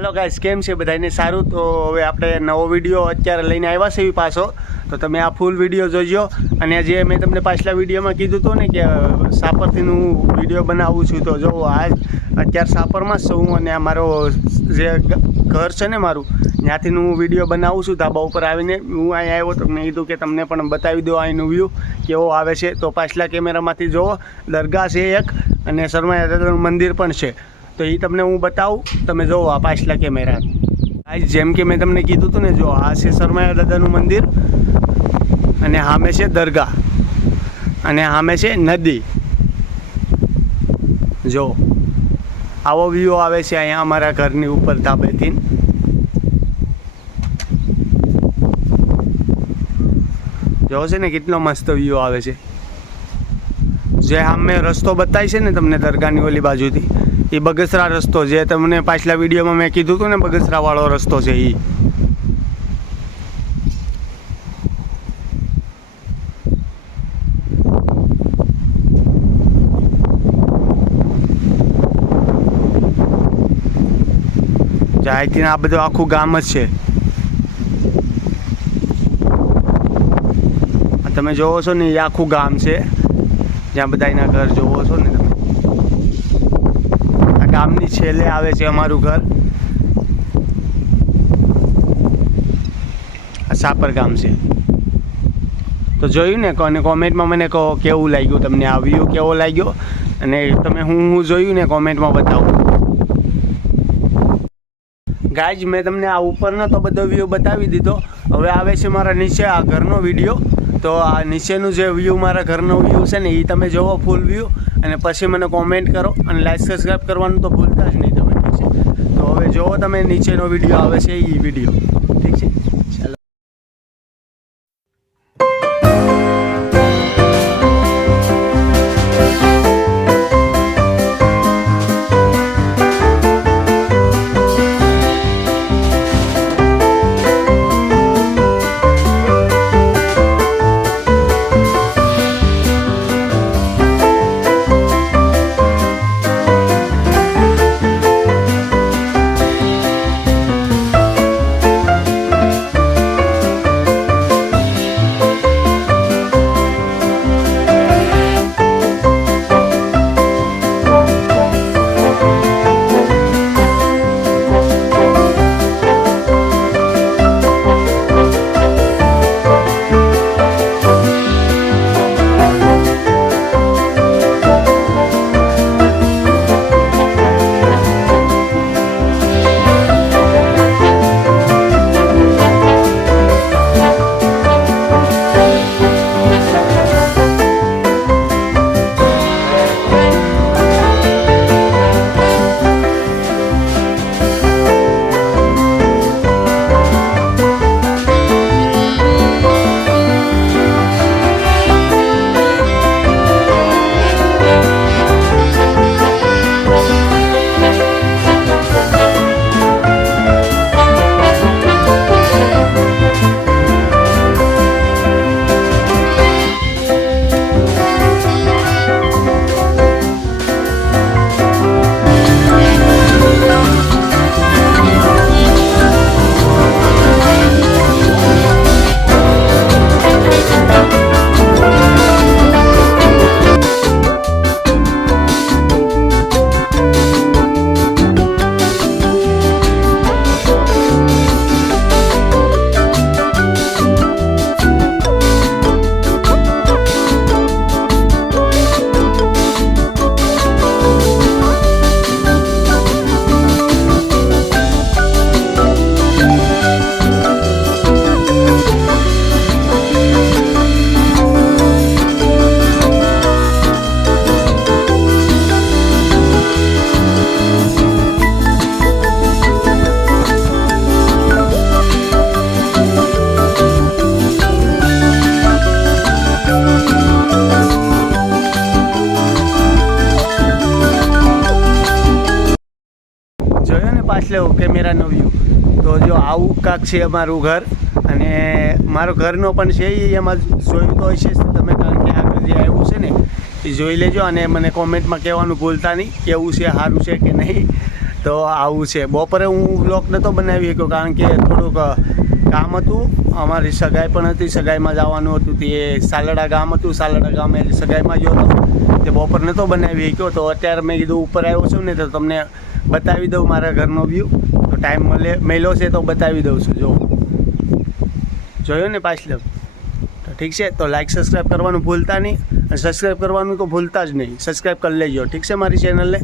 હાલો guys, કેમ છે બધાને? સારું. તો હવે આપણે નવો વિડીયો અત્યારે લઈને આવ્યા છે પાછો, તો તમે આ ફૂલ વિડીયો જોજો. અને જે મેં તમને પાછલા વિડીયોમાં કીધું હતું ને કે સાપરથી હું વિડીયો બનાવું છું, તો જો આજ અત્યારે સાપરમાં જ છું અને આ મારો જે ઘર છે ને મારું, ત્યાંથી હું વિડીયો બનાવું છું. ધાબા ઉપર આવીને હું અહીં આવ્યો તો મેં કીધું કે તમને પણ બતાવી દો અહીંનું વ્યૂ કેવો આવે છે. તો પાછલા કેમેરામાંથી જુઓ, દરગાહ છે એક અને સરમાયા દાદાનું મંદિર પણ છે, તો એ તમને હું બતાવું. તમે જુઓ આ પાછલા કેમેરા. જેમ કે મેં તમને કીધું હતું ને, જો આ છે સરમાયા દાદાનું મંદિર અને સામે છે દરગાહ અને સામે છે નદી. જો આવો વ્યૂ આવે છે અહીંયા અમારા ઘરની ઉપર ધાબેથી. જો છે ને કેટલો મસ્ત વ્યૂ આવે છે. જે સામે રસ્તો બતાવી છે ને તમને દરગાહની ઓલી બાજુથી, એ બગસરા રસ્તો, જે તમને પાછલા વિડીયોમાં મેં કીધું હતું ને બગસરાવાળો રસ્તો છે એ. અહીંથી આ બધું આખું ગામ જ છે. તમે જોવો છો ને એ આખું ગામ છે, જ્યાં બધા એના ઘર જોવો છો ને તમે. આ ગામની છેલ્લે આવે છે અમારું ઘર. આ સાપર ગામ છે. તો જોયું ને, અને કોમેન્ટમાં મને કહો કેવું લાગ્યું તમને, આ વ્યૂ કેવો લાગ્યો, અને તમે હું જોયું ને કોમેન્ટમાં બતાવો. ગાઈઝ, મેં તમને આ ઉપરનો તો બધો વ્યૂ બતાવી દીધો. હવે આવે છે મારા નીચે આ ઘરનો વિડીયો. તો આ નીચેનું જે વ્યૂ, મારા ઘરનો વ્યૂ છે ને, એ તમે જોવો ફૂલ વ્યૂ, અને પછી મને કોમેન્ટ કરો અને લાઈક સબસ્ક્રાઈબ કરવાનું તો ભૂલતા જ નહીં તમે, ઠીક છે? તો હવે જોવો તમે નીચેનો વિડીયો આવે છે એ વિડીયો, ઠીક છે? ચાલો. પાછલો કેમેરાનો વ્યૂ. તો જો આવું કાંક છે અમારું ઘર, અને મારો ઘરનો પણ છે એ એમાં જોયું તો હશે તમે, કારણ કે આગળ જે આવ્યું છે ને એ જોઈ લેજો અને મને કોમેન્ટમાં કહેવાનું ભૂલતા નહીં કેવું છે, સારું છે કે નહીં. તો આવું છે. બપોરે હું વ્લોગ નહોતો બનાવી શક્યો કારણ કે થોડુંક કામ હતું, અમારી સગાઈ પણ હતી, સગાઈમાં જવાનું હતું. તે સાલડા ગામ હતું, સાલડા ગામે સગાઈમાં ગયો હતો, તે બપોર નહોતો બનાવી શક્યો. તો અત્યારે મેં કીધું ઉપર આવ્યો છું ને તો તમને બતાવી દઉં મારા ઘરનો વ્યૂ. તો ટાઈમ મળ્યો છે તો બતાવી દઉં છું. જોયો ને પાછળ. તો ઠીક છે, તો લાઈક સબસ્ક્રાઈબ કરવાનું ભૂલતા નહીં, અને સબસ્ક્રાઈબ કરવાનું તો ભૂલતા જ નહીં. સબસ્ક્રાઈબ કરી લેજો, ઠીક છે, મારી ચેનલને.